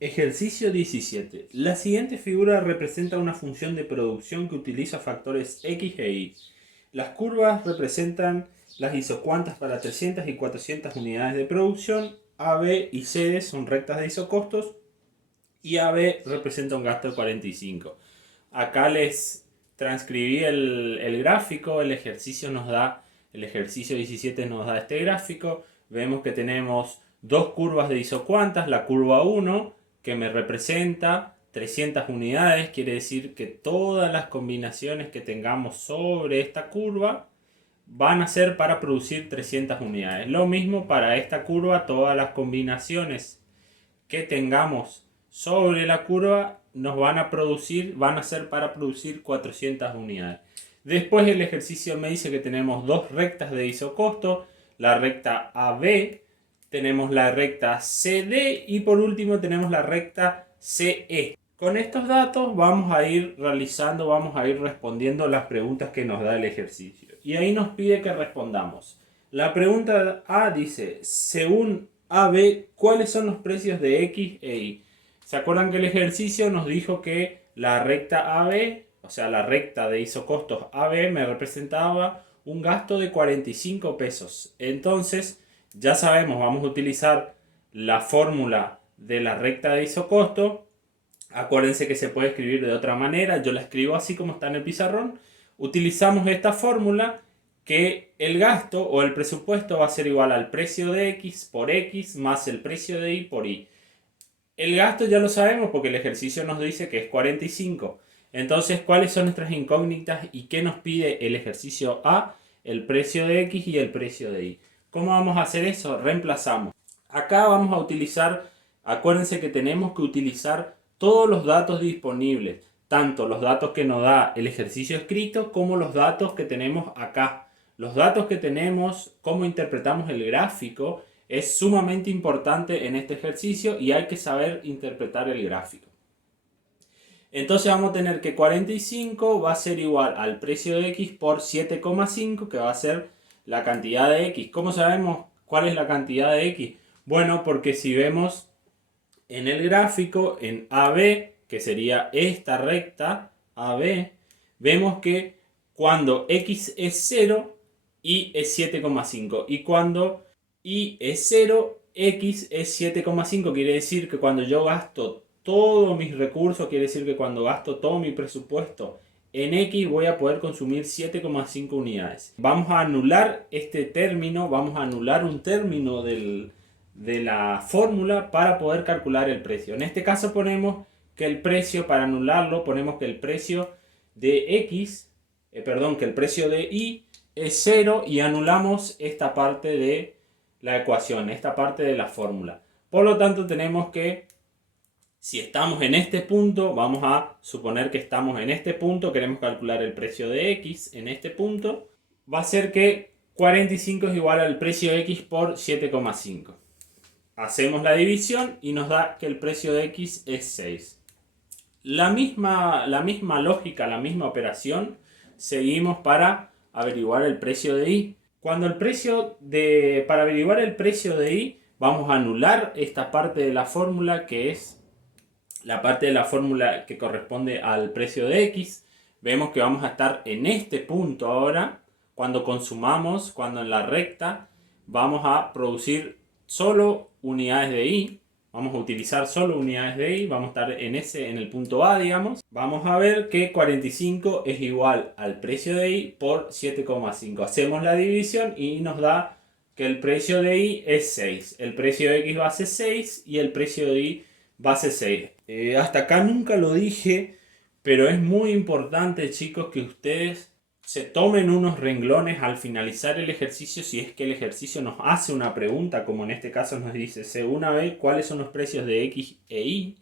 Ejercicio 17. La siguiente figura representa una función de producción que utiliza factores x e y. Las curvas representan las isocuantas para 300 y 400 unidades de producción. A, B y C son rectas de isocostos y AB representa un gasto de 45. Acá les transcribí el gráfico, el ejercicio 17 nos da este gráfico. Vemos que tenemos dos curvas de isocuantas, la curva 1 que me representa 300 unidades, quiere decir que todas las combinaciones que tengamos sobre esta curva van a ser para producir 300 unidades. Lo mismo para esta curva, todas las combinaciones que tengamos sobre la curva nos van a ser para producir 400 unidades. Después el ejercicio me dice que tenemos dos rectas de isocosto, la recta AB, tenemos la recta CD y por último tenemos la recta CE. Con estos datos vamos a ir respondiendo las preguntas que nos da el ejercicio. Y ahí nos pide que respondamos. La pregunta A dice, según AB, ¿cuáles son los precios de X e Y? ¿Se acuerdan que el ejercicio nos dijo que la recta AB, o sea, la recta de isocostos AB me representaba un gasto de 45 pesos? Entonces, ya sabemos, vamos a utilizar la fórmula de la recta de isocosto. Acuérdense que se puede escribir de otra manera, yo la escribo así como está en el pizarrón. Utilizamos esta fórmula que el gasto o el presupuesto va a ser igual al precio de X por X más el precio de Y por Y. El gasto ya lo sabemos porque el ejercicio nos dice que es 45. Entonces, ¿cuáles son nuestras incógnitas y qué nos pide el ejercicio A? El precio de X y el precio de Y. ¿Cómo vamos a hacer eso? Reemplazamos. Acá vamos a utilizar, acuérdense que tenemos que utilizar todos los datos disponibles, tanto los datos que nos da el ejercicio escrito como los datos que tenemos acá. Los datos que tenemos, cómo interpretamos el gráfico, es sumamente importante en este ejercicio y hay que saber interpretar el gráfico. Entonces vamos a tener que 45 va a ser igual al precio de X por 7,5, que va a ser la cantidad de X. ¿Cómo sabemos cuál es la cantidad de X? Bueno, porque si vemos en el gráfico, en AB, que sería esta recta AB, vemos que cuando X es 0, Y es 7,5. Y cuando Y es 0, X es 7,5. Quiere decir que cuando yo gasto todos mis recursos, quiere decir que cuando gasto todo mi presupuesto en X voy a poder consumir 7,5 unidades. Vamos a anular este término, vamos a anular un término de la fórmula para poder calcular el precio. En este caso ponemos que el precio, para anularlo, ponemos que el precio de X, que el precio de Y es 0 y anulamos esta parte de la ecuación, esta parte de la fórmula. Por lo tanto tenemos que, si estamos en este punto, vamos a suponer que estamos en este punto, queremos calcular el precio de X en este punto, va a ser que 45 es igual al precio de X por 7,5. Hacemos la división y nos da que el precio de X es 6. La misma lógica, la misma operación, seguimos para averiguar el precio de Y. Para averiguar el precio de Y, vamos a anular esta parte de la fórmula que es la parte de la fórmula que corresponde al precio de X. Vemos que vamos a estar en este punto ahora, cuando consumamos, cuando en la recta vamos a producir solo unidades de Y. Vamos a utilizar solo unidades de Y, vamos a estar en el punto A, digamos. Vamos a ver que 45 es igual al precio de Y por 7,5. Hacemos la división y nos da que el precio de Y es 6. El precio de X va a ser 6 y el precio de Y va a ser 6. Hasta acá nunca lo dije, pero es muy importante, chicos, que ustedes se tomen unos renglones al finalizar el ejercicio, si es que el ejercicio nos hace una pregunta, como en este caso nos dice, según AB, ¿cuáles son los precios de X e Y?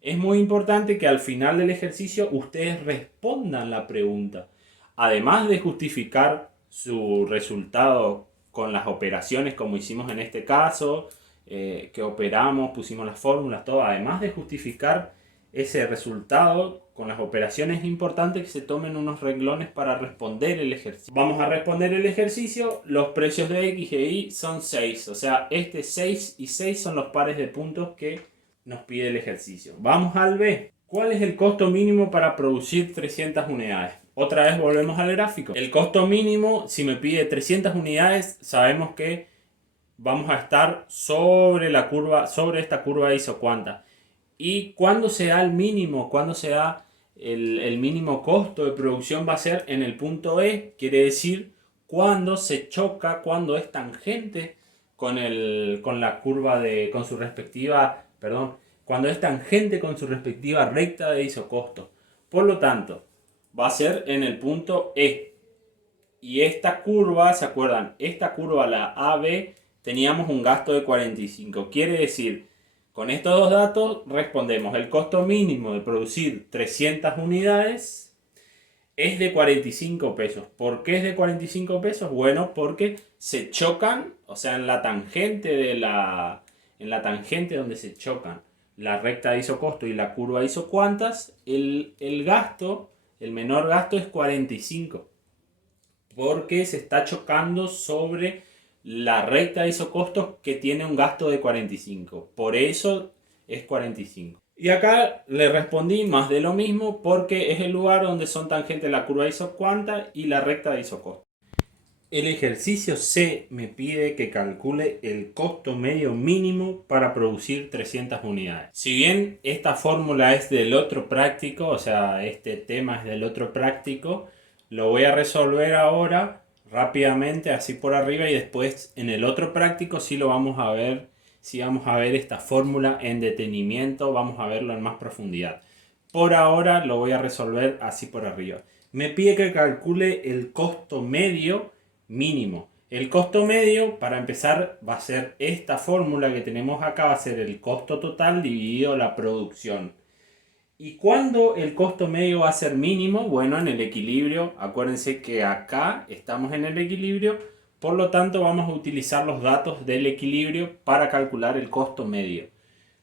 Es muy importante que al final del ejercicio ustedes respondan la pregunta. Además de justificar su resultado con las operaciones como hicimos en este caso, que operamos, pusimos las fórmulas, todo, además de justificar ese resultado con las operaciones, es importante que se tomen unos renglones para responder el ejercicio. Vamos a responder el ejercicio. Los precios de X e Y son 6, o sea, este 6 y 6 son los pares de puntos que nos pide el ejercicio. Vamos al B. ¿Cuál es el costo mínimo para producir 300 unidades? Otra vez volvemos al gráfico. El costo mínimo, si me pide 300 unidades, sabemos que vamos a estar sobre la curva, sobre esta curva isocuanta. ¿Y cuándo se da el mínimo? ¿Cuándo se da el mínimo costo de producción? Va a ser en el punto E, quiere decir cuando se choca, cuando es tangente con la curva con su respectiva, perdón, cuando es tangente con su respectiva recta de isocosto. Por lo tanto, va a ser en el punto E. Y esta curva, ¿se acuerdan? Esta curva, la AB, teníamos un gasto de 45. Quiere decir, con estos dos datos respondemos, el costo mínimo de producir 300 unidades es de 45 pesos. ¿Por qué es de 45 pesos? Bueno, porque se chocan, o sea, en la tangente en la tangente donde se chocan la recta de isocosto y la curva de isocuantas, el gasto, el menor gasto es 45. Porque se está chocando sobre la recta de isocostos que tiene un gasto de 45. Por eso es 45. Y acá le respondí más de lo mismo porque es el lugar donde son tangentes la curva isocuanta y la recta de isocosto. El ejercicio C me pide que calcule el costo medio mínimo para producir 300 unidades. Si bien esta fórmula es del otro práctico, o sea, este tema es del otro práctico, lo voy a resolver ahora rápidamente, así por arriba, y después en el otro práctico sí lo vamos a ver. Sí vamos a ver esta fórmula en detenimiento, vamos a verlo en más profundidad. Por ahora lo voy a resolver así por arriba. Me pide que calcule el costo medio mínimo. El costo medio, para empezar, va a ser esta fórmula que tenemos acá, va a ser el costo total dividido la producción. ¿Y cuándo el costo medio va a ser mínimo? Bueno, en el equilibrio. Acuérdense que acá estamos en el equilibrio, por lo tanto vamos a utilizar los datos del equilibrio para calcular el costo medio.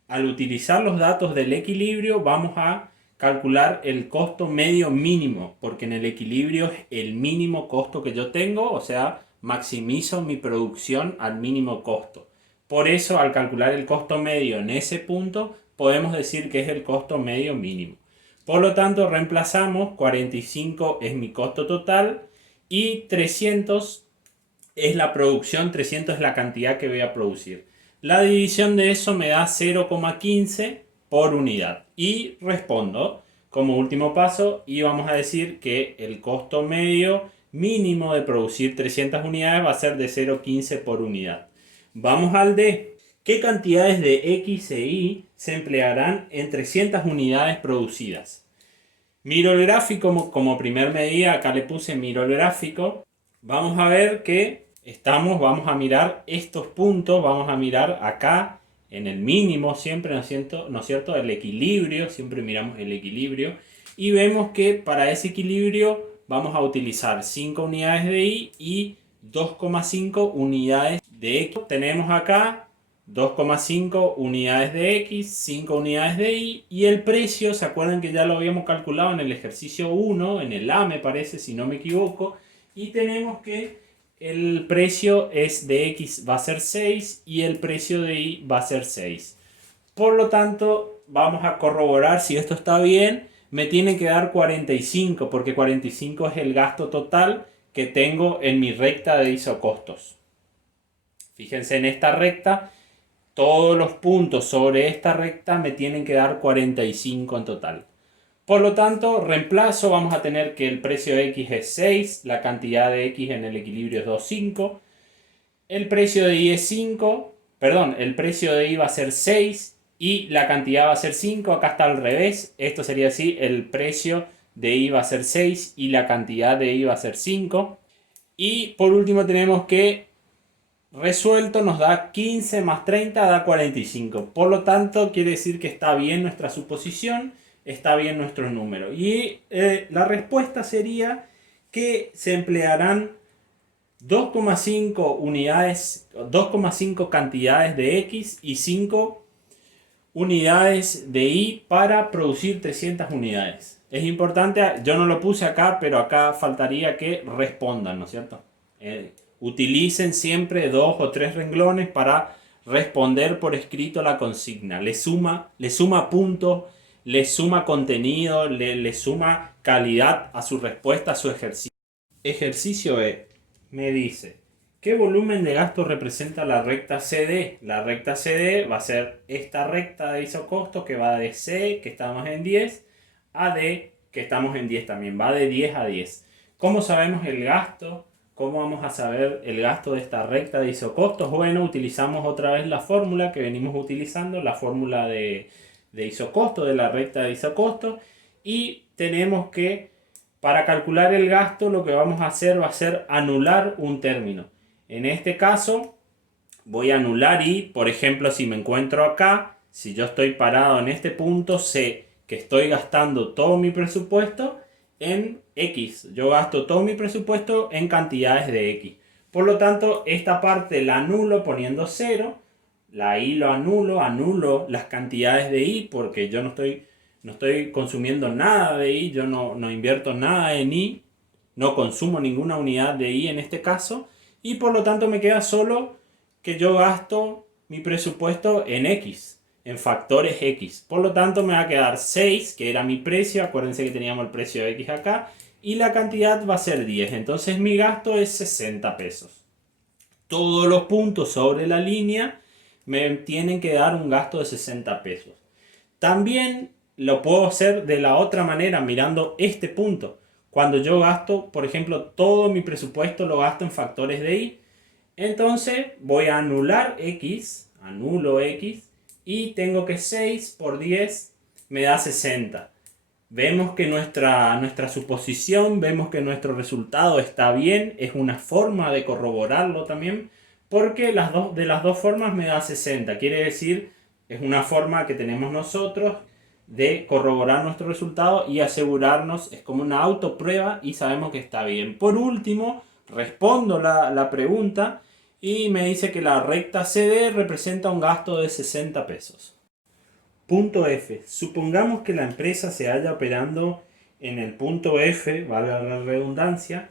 Al utilizar los datos del equilibrio vamos a calcular el costo medio mínimo, porque en el equilibrio es el mínimo costo que yo tengo, o sea, maximizo mi producción al mínimo costo. Por eso, al calcular el costo medio en ese punto, podemos decir que es el costo medio mínimo. Por lo tanto, reemplazamos 45 es mi costo total y 300 es la producción, 300 es la cantidad que voy a producir. La división de eso me da 0,15 por unidad. Y respondo como último paso y vamos a decir que el costo medio mínimo de producir 300 unidades va a ser de 0,15 por unidad. Vamos al D. ¿Qué cantidades de X e Y se emplearán en 300 unidades producidas? Miro el gráfico como primer medida, acá le puse miro el gráfico. Vamos a ver que vamos a mirar estos puntos, vamos a mirar acá en el mínimo siempre, ¿no es cierto? El equilibrio, siempre miramos el equilibrio y vemos que para ese equilibrio vamos a utilizar 5 unidades de Y y 2,5 unidades de X. Tenemos acá 2,5 unidades de X, 5 unidades de Y y el precio, ¿se acuerdan que ya lo habíamos calculado en el ejercicio 1, en el A me parece, si no me equivoco? Y tenemos que el precio es de X va a ser 6 y el precio de Y va a ser 6. Por lo tanto, vamos a corroborar si esto está bien. Me tiene que dar 45 porque 45 es el gasto total que tengo en mi recta de isocostos. Fíjense en esta recta, todos los puntos sobre esta recta me tienen que dar 45 en total. Por lo tanto, reemplazo, vamos a tener que el precio de X es 6, la cantidad de X en el equilibrio es 2,5, el precio de Y es 5, perdón, el precio de Y va a ser 6 y la cantidad va a ser 5, acá está al revés, esto sería así, el precio de Y va a ser 6 y la cantidad de Y va a ser 5. Y por último tenemos que resuelto nos da 15 más 30 da 45. Por lo tanto, quiere decir que está bien nuestra suposición, está bien nuestro número. Y la respuesta sería que se emplearán 2,5 unidades, 2,5 cantidades de X y 5 unidades de Y para producir 300 unidades. Es importante, yo no lo puse acá, pero acá faltaría que respondan, ¿no es cierto? Utilicen siempre 2 o 3 renglones para responder por escrito la consigna. Le suma puntos, le suma contenido, le suma calidad a su respuesta, a su ejercicio. Ejercicio E me dice, ¿qué volumen de gasto representa la recta CD? La recta CD va a ser esta recta de isocosto que va de C, que estamos en 10, a D, que estamos en 10 también. Va de 10 a 10. ¿Cómo sabemos el gasto? ¿Cómo vamos a saber el gasto de esta recta de isocostos? Bueno, utilizamos otra vez la fórmula que venimos utilizando, la fórmula de isocosto, de la recta de isocosto, y tenemos que, para calcular el gasto, lo que vamos a hacer va a ser anular un término. En este caso, voy a anular y, por ejemplo, si me encuentro acá, si yo estoy parado en este punto, sé que estoy gastando todo mi presupuesto en X. Yo gasto todo mi presupuesto en cantidades de X. Por lo tanto, esta parte la anulo poniendo 0. La Y lo anulo las cantidades de Y porque yo no estoy consumiendo nada de Y, yo no invierto nada en Y, no consumo ninguna unidad de Y en este caso, y por lo tanto me queda solo que yo gasto mi presupuesto en X, en factores X. Por lo tanto me va a quedar 6, que era mi precio, acuérdense que teníamos el precio de X acá, y la cantidad va a ser 10, entonces mi gasto es 60 pesos. Todos los puntos sobre la línea me tienen que dar un gasto de 60 pesos. También lo puedo hacer de la otra manera, mirando este punto. Cuando yo gasto, por ejemplo, todo mi presupuesto lo gasto en factores de Y, entonces voy a anular X, anulo X, y tengo que 6 por 10 me da 60. Vemos que nuestra suposición, vemos que nuestro resultado está bien, es una forma de corroborarlo también, porque de las dos formas me da 60. Quiere decir, es una forma que tenemos nosotros de corroborar nuestro resultado y asegurarnos, es como una autoprueba y sabemos que está bien. Por último, respondo la pregunta y me dice que la recta CD representa un gasto de 60 pesos. Punto F. Supongamos que la empresa se halla operando en el punto F, valga la redundancia.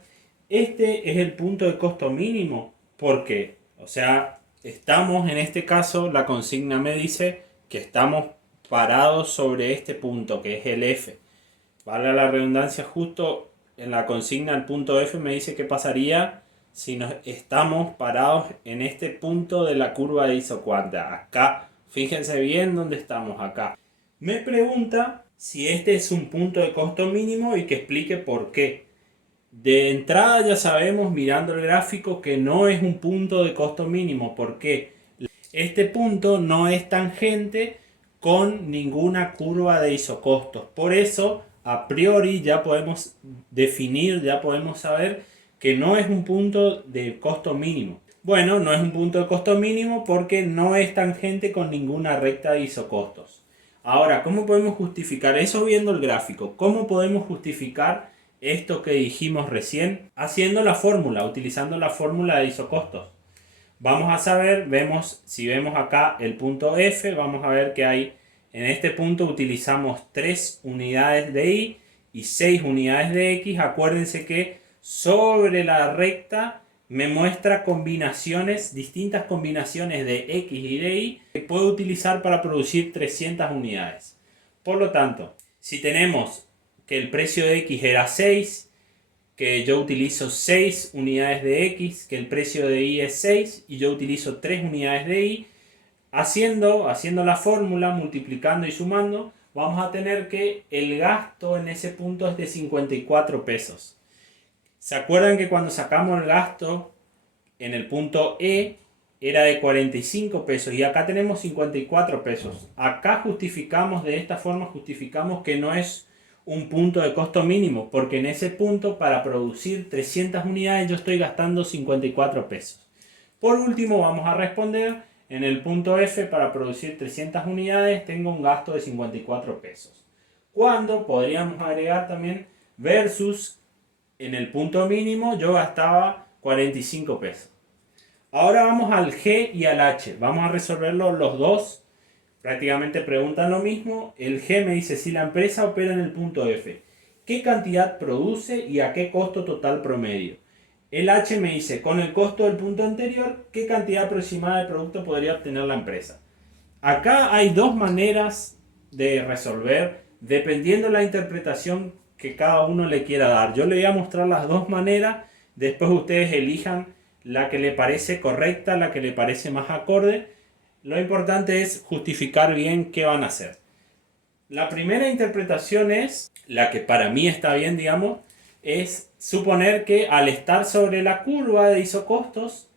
Este es el punto de costo mínimo. ¿Por qué? O sea, estamos en este caso, la consigna me dice que estamos parados sobre este punto, que es el F. Valga la redundancia, justo en la consigna el punto F me dice qué pasaría si nos estamos parados en este punto de la curva de isocuanta. Acá, fíjense bien dónde estamos acá. Me pregunta si este es un punto de costo mínimo y que explique por qué. De entrada ya sabemos, mirando el gráfico, que no es un punto de costo mínimo. ¿Por qué? Este punto no es tangente con ninguna curva de isocostos. Por eso, a priori ya podemos definir, ya podemos saber que no es un punto de costo mínimo. Bueno, no es un punto de costo mínimo porque no es tangente con ninguna recta de isocostos. Ahora, ¿cómo podemos justificar eso viendo el gráfico? ¿Cómo podemos justificar esto que dijimos recién? Haciendo la fórmula, utilizando la fórmula de isocostos. Vamos a saber, si vemos acá el punto F, vamos a ver que en este punto utilizamos 3 unidades de Y y 6 unidades de X. Acuérdense que sobre la recta me muestra distintas combinaciones de X y de Y que puedo utilizar para producir 300 unidades. Por lo tanto, si tenemos que el precio de X era 6, que yo utilizo 6 unidades de X, que el precio de Y es 6 y yo utilizo 3 unidades de Y, haciendo la fórmula, multiplicando y sumando, vamos a tener que el gasto en ese punto es de 54 pesos. ¿Se acuerdan que cuando sacamos el gasto en el punto E era de 45 pesos y acá tenemos 54 pesos? Acá de esta forma justificamos que no es un punto de costo mínimo, porque en ese punto para producir 300 unidades yo estoy gastando 54 pesos. Por último vamos a responder, en el punto F para producir 300 unidades tengo un gasto de 54 pesos. Cuando podríamos agregar también versus en el punto mínimo yo gastaba 45 pesos. Ahora vamos al G y al H, vamos a resolverlo los dos. Prácticamente preguntan lo mismo. El G me dice si la empresa opera en el punto F, ¿qué cantidad produce y a qué costo total promedio? El H me dice, con el costo del punto anterior, ¿qué cantidad aproximada de producto podría obtener la empresa? Acá hay dos maneras de resolver, dependiendo de la interpretación que cada uno le quiera dar. Yo le voy a mostrar las dos maneras, después ustedes elijan la que le parece correcta, la que le parece más acorde. Lo importante es justificar bien qué van a hacer. La primera interpretación es, la que para mí está bien, digamos, es suponer que al estar sobre la curva de isocostos,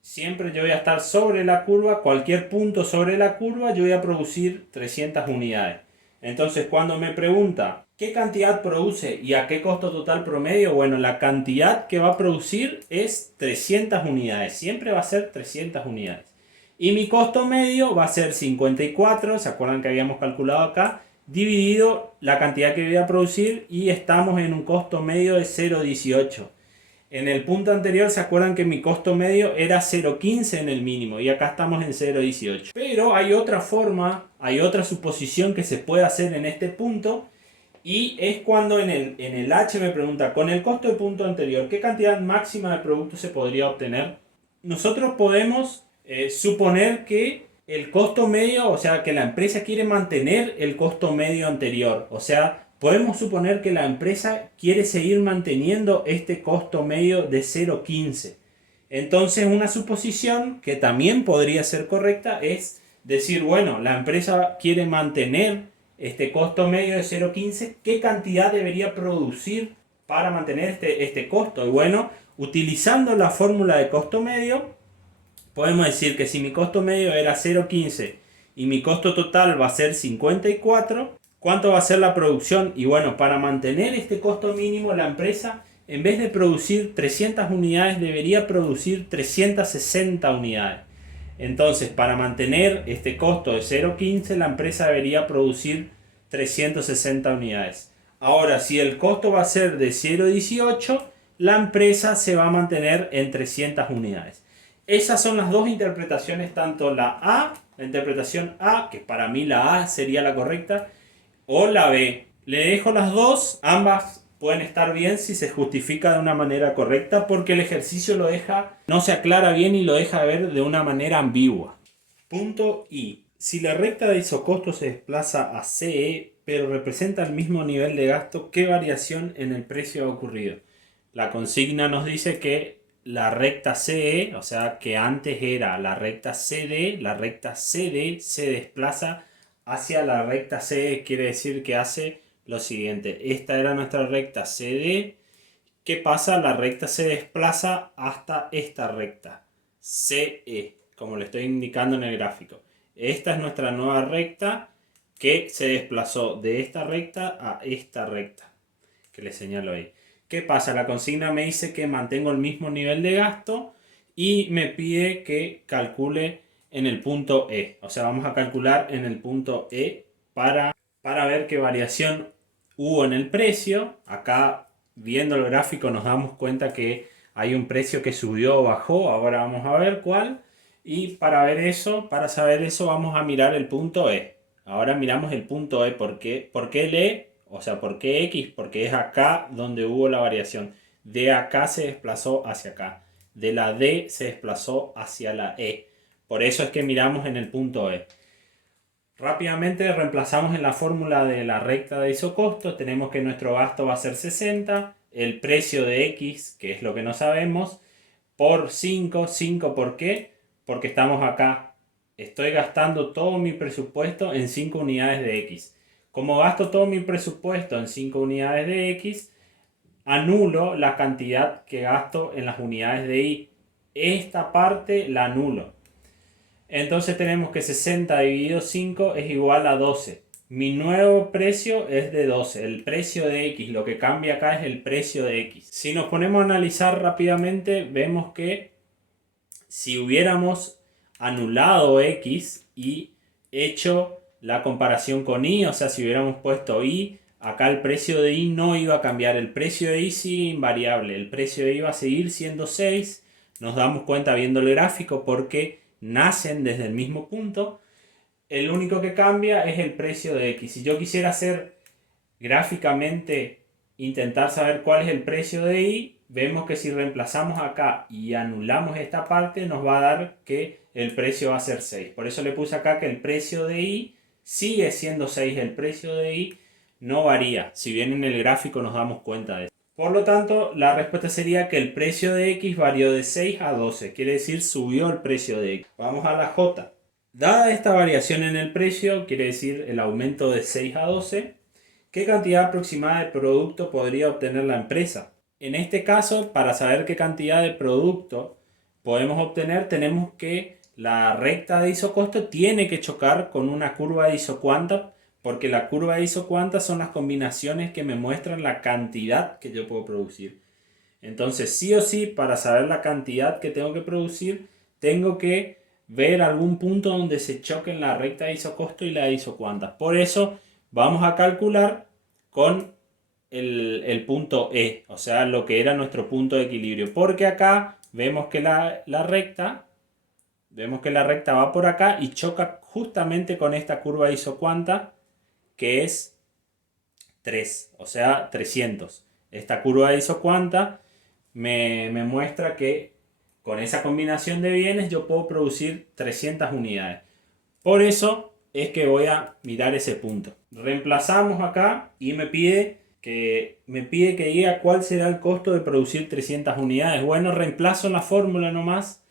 siempre yo voy a estar sobre la curva, cualquier punto sobre la curva, yo voy a producir 300 unidades. Entonces, cuando me pregunta qué cantidad produce y a qué costo total promedio, bueno, la cantidad que va a producir es 300 unidades. Siempre va a ser 300 unidades. Y mi costo medio va a ser 54, ¿se acuerdan que habíamos calculado acá? Dividido la cantidad que voy a producir y estamos en un costo medio de 0,18. En el punto anterior se acuerdan que mi costo medio era 0,15 en el mínimo y acá estamos en 0,18. Pero hay otra forma, hay otra suposición que se puede hacer en este punto y es cuando en el H me pregunta, con el costo del punto anterior, ¿qué cantidad máxima de producto se podría obtener? Nosotros podemos suponer que el costo medio, o sea, que la empresa quiere mantener el costo medio anterior. O sea, podemos suponer que la empresa quiere seguir manteniendo este costo medio de 0,15. Entonces, una suposición que también podría ser correcta es decir, bueno, la empresa quiere mantener este costo medio de 0,15. ¿Qué cantidad debería producir para mantener este costo? Y bueno, utilizando la fórmula de costo medio, podemos decir que si mi costo medio era 0,15 y mi costo total va a ser 54, ¿cuánto va a ser la producción? Y bueno, para mantener este costo mínimo, la empresa, en vez de producir 300 unidades, debería producir 360 unidades. Entonces, para mantener este costo de 0,15, la empresa debería producir 360 unidades. Ahora, si el costo va a ser de 0,18, la empresa se va a mantener en 300 unidades. Esas son las dos interpretaciones, tanto la interpretación A, que para mí la A sería la correcta, o la B. Le dejo las dos, ambas pueden estar bien si se justifica de una manera correcta, porque el ejercicio lo deja, no se aclara bien y lo deja ver de una manera ambigua. Punto I. Si la recta de isocosto se desplaza a CE, pero representa el mismo nivel de gasto, ¿qué variación en el precio ha ocurrido? La consigna nos dice que la recta CE, o sea que antes era la recta CD se desplaza hacia la recta CE, quiere decir que hace lo siguiente. Esta era nuestra recta CD. ¿Qué pasa? La recta se desplaza hasta esta recta CE, como le estoy indicando en el gráfico. Esta es nuestra nueva recta que se desplazó de esta recta a esta recta, que le señalo ahí. ¿Qué pasa? La consigna me dice que mantengo el mismo nivel de gasto y me pide que calcule en el punto E. O sea, vamos a calcular en el punto E para ver qué variación hubo en el precio. Acá, viendo el gráfico, nos damos cuenta que hay un precio que subió o bajó. Ahora vamos a ver cuál. Y para ver eso, para saber eso, vamos a mirar el punto E. Ahora miramos el punto E. ¿Por qué el E? O sea, ¿por qué X? Porque es acá donde hubo la variación. De acá se desplazó hacia acá. De la D se desplazó hacia la E. Por eso es que miramos en el punto E. Rápidamente reemplazamos en la fórmula de la recta de isocosto. Tenemos que nuestro gasto va a ser 60. El precio de X, que es lo que no sabemos, por 5. ¿5 por qué? Porque estamos acá. Estoy gastando todo mi presupuesto en 5 unidades de X. Como gasto todo mi presupuesto en 5 unidades de X, anulo la cantidad que gasto en las unidades de Y. Esta parte la anulo. Entonces tenemos que 60 dividido 5 es igual a 12. Mi nuevo precio es de 12. El precio de X, lo que cambia acá es el precio de X. Si nos ponemos a analizar rápidamente, vemos que si hubiéramos anulado X y hecho la comparación con Y, o sea, si hubiéramos puesto Y, acá el precio de Y no iba a cambiar. El precio de Y sigue invariable. El precio de Y va a seguir siendo 6. Nos damos cuenta viendo el gráfico porque nacen desde el mismo punto. El único que cambia es el precio de X. Si yo quisiera hacer gráficamente, intentar saber cuál es el precio de Y, vemos que si reemplazamos acá y anulamos esta parte, nos va a dar que el precio va a ser 6. Por eso le puse acá que el precio de I sigue siendo 6. El precio de I no varía, si bien en el gráfico nos damos cuenta de eso. Por lo tanto, la respuesta sería que el precio de X varió de 6 a 12. Quiere decir, subió el precio de X. Vamos a la J. Dada esta variación en el precio, quiere decir el aumento de 6 a 12, ¿qué cantidad aproximada de producto podría obtener la empresa? En este caso, para saber qué cantidad de producto podemos obtener, tenemos que la recta de isocosto tiene que chocar con una curva de isocuanta, porque la curva de isocuanta son las combinaciones que me muestran la cantidad que yo puedo producir. Entonces, sí o sí, para saber la cantidad que tengo que producir, tengo que ver algún punto donde se choquen la recta de isocosto y la de isocuanta. Por eso, vamos a calcular con el punto E, o sea, lo que era nuestro punto de equilibrio. Porque acá vemos que la recta va por acá y choca justamente con esta curva de isocuanta, que es 3, o sea, 300. Esta curva de isocuanta me muestra que con esa combinación de bienes yo puedo producir 300 unidades. Por eso es que voy a mirar ese punto. Reemplazamos acá y me pide que diga cuál será el costo de producir 300 unidades. Bueno, reemplazo en la fórmula nomás.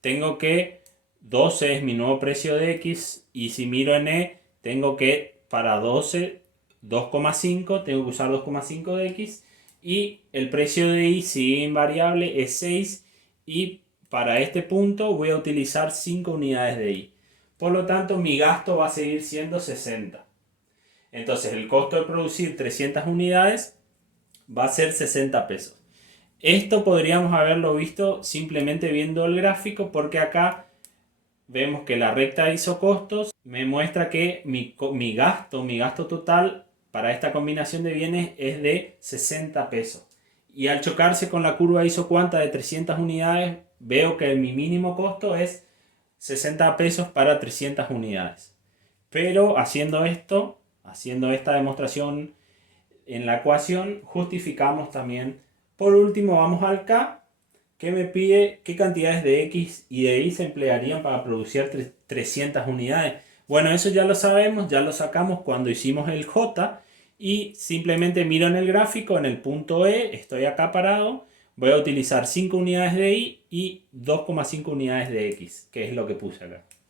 Tengo que 12 es mi nuevo precio de X, y si miro en E, tengo que para 12, 2,5, tengo que usar 2,5 de X, y el precio de Y sigue invariable, es 6, y para este punto voy a utilizar 5 unidades de Y. Por lo tanto, mi gasto va a seguir siendo 60. Entonces, el costo de producir 300 unidades va a ser 60 pesos. Esto podríamos haberlo visto simplemente viendo el gráfico, porque acá vemos que la recta de isocostos me muestra que mi gasto total para esta combinación de bienes es de 60 pesos. Y al chocarse con la curva isocuanta de 300 unidades, veo que mi mínimo costo es 60 pesos para 300 unidades. Pero haciendo esta demostración en la ecuación, justificamos también. Por último, vamos al K, que me pide qué cantidades de X y de Y se emplearían para producir 300 unidades. Bueno, eso ya lo sabemos, ya lo sacamos cuando hicimos el J, y simplemente miro en el gráfico, en el punto E, estoy acá parado, voy a utilizar 5 unidades de Y y 2,5 unidades de X, que es lo que puse acá.